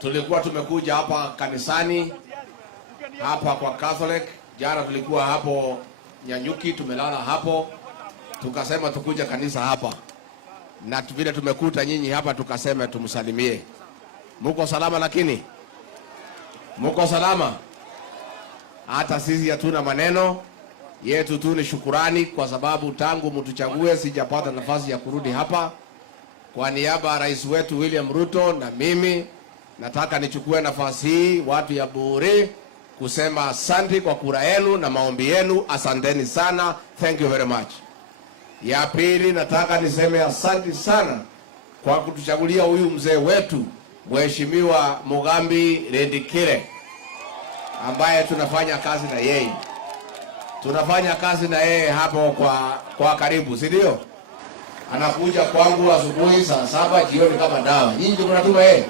tulikuwa tumekuja hapa kanisani hapa kwa Catholic. Jana tulikuwa hapo Nyanyuki, tumelala hapo, tukasema tukuja kanisa hapa, na vile tumekuta nyinyi hapa tukasema tumsalimie. Muko salama? Lakini muko salama? Hata sisi hatuna maneno, yetu tu ni shukurani, kwa sababu tangu mtuchague sijapata nafasi ya kurudi hapa. Kwa niaba ya rais wetu William Ruto na mimi nataka nichukue nafasi hii, watu ya Bure, kusema asante kwa kura yenu na maombi yenu. Asanteni sana, thank you very much. Ya pili, nataka niseme asante sana kwa kutuchagulia huyu mzee wetu Mheshimiwa Mugambi Rendikire, ambaye tunafanya kazi na yeye. Tunafanya kazi na yeye hapo kwa karibu, si ndio? Anakuja kwangu asubuhi saa 7, jioni kama dawa. Nyinyi ndio mnatuma yeye.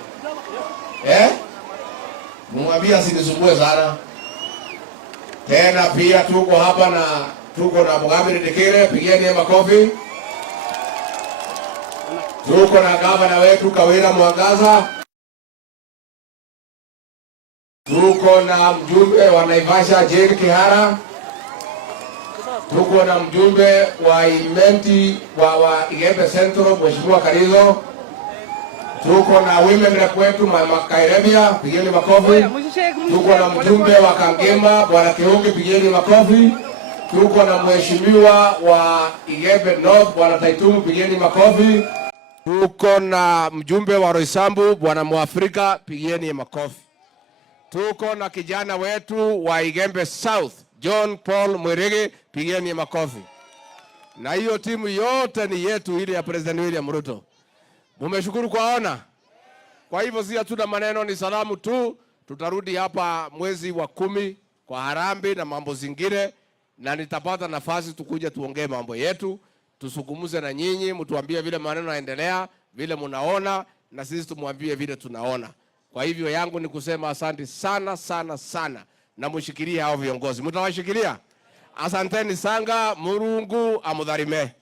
Mwambie asinisumbue sana. Tena pia tuko hapa na Mugambi Rendikire, pigieni makofi. Tuko na gavana wetu Kawira Mwangaza. Tuko na mjumbe wa Naivasha Jane Kihara. Tuko na mjumbe wa Imenti wa Igembe Central Mheshimiwa Karizo. Tuko na women rep wetu Mama Kairebia, pigeni makofi. Tuko na mjumbe wa Kangema Bwana Kihungi, pigeni makofi. Tuko na mheshimiwa wa Igembe North Bwana Taitumu, pigeni makofi. Tuko na mjumbe wa Roysambu Bwana Mwafrika, pigeni makofi. Tuko na kijana wetu wa Igembe South John Paul Mwirigi, pigeni makofi. Na hiyo timu yote ni yetu, ile ya President William Ruto. Mumeshukuru kwaona. Kwa hivyo si hatuna maneno, ni salamu tu. Tutarudi hapa mwezi wa 10 kwa harambee na mambo zingine, na nitapata nafasi tukuja tuongee mambo yetu, tusukumuze na nyinyi, mtuambie vile maneno yanaendelea, vile mnaona, na sisi tumwambie vile tunaona. Kwa hivyo yangu ni kusema asante sana sana sana, na mshikilie hao viongozi. Mtawashikilia? Asanteni sanga, Murungu amudharime.